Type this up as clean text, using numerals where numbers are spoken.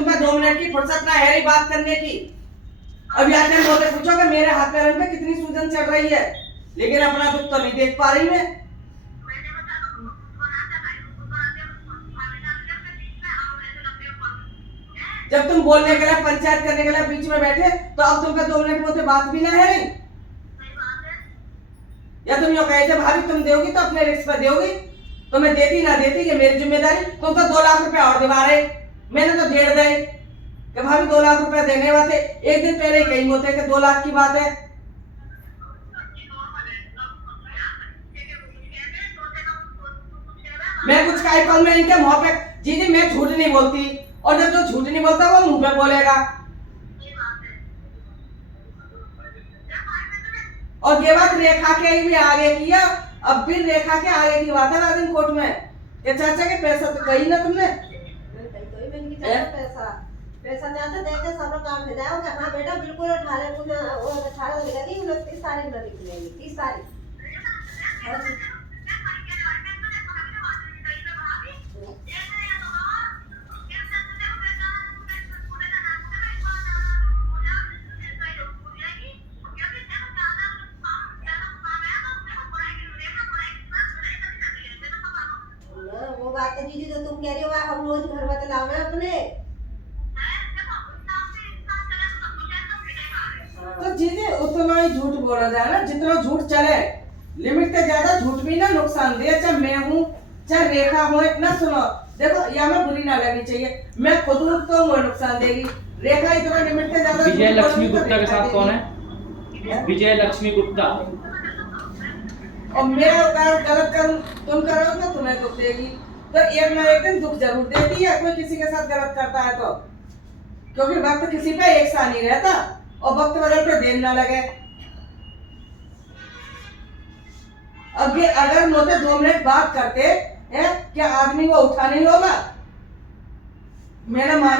तुम पे 2 मिनट की फुर्सत ना है रही बात करने की। अभी आके मुझसे पूछो कि मेरे हाथ पैर पे कितनी सूजन चढ़ रही है, लेकिन अपना दुख तो नहीं देख पा रही मैं। जब तुम बोलने के लिए, पंचायत करने के लिए बीच में बैठे, तो अब तुमका 2 मिनट मुझसे बात भी ना है रही। या तुम यो कहे थे भाभी तुम दोगी तो अपने रिस्क पर दोगी, तो मैं देती ना देती ये मेरी जिम्मेदारी। तुम तो 2 लाख रुपए और दिवा रहे, मैंने तो डेढ़ दे कि भाभी 2 लाख रुपए देने वाले। एक दिन पहले ही कही होते कि 2 लाख की बात है। मैं कुछ का कल में इनके मुंह पे, जी मैं झूठ नहीं बोलती, और जब जो झूठ नहीं बोलता वो मुंह पे बोलेगा। और ये बात रेखा के भी आगे किया, अब भी रेखा के आगे की बात है राजन कोर्ट में कि चाचा के पैसा तो कही ना तुमने। पैसा ज्यादा देके सब काम हो जाएगा। हाँ बेटा बिल्कुल 18 लगेगी, 29 तारीख में निकलेगी, 30 तारीख। वो बात तो दीदी जो तुम कह रही हो हम रोज घर बतलावे अपने। तो जीजी उतना ही झूठ बोला जाए ना जितना झूठ चले, लिमिट से ज्यादा झूठ भी ना नुकसान दे। चाहे मैं हूँ चाहे रेखा हो ना, सुनो देखो या मैं बुरी ना लगनी चाहिए, मैं खुद हूँ तो मुझे नुकसान देगी। रेखा इतना लिमिट से ज्यादा। विजय लक्ष्मी गुप्ता के साथ कौन है? विजय लक्ष्मी गुप्ता। और मैं गलत करूँ तुम करो तो तुम्हें दुख देगी, तो एक ना एक दिन दुख जरूर देती है कोई किसी के साथ गलत करता है तो, क्योंकि वक्त किसी पे एक सा नहीं रहता और वक्त बदलते देर ना लगे। अब ये अगर मुझसे 2 मिनट बात करते हैं क्या आदमी को उठा नहीं होगा? मैंने मानी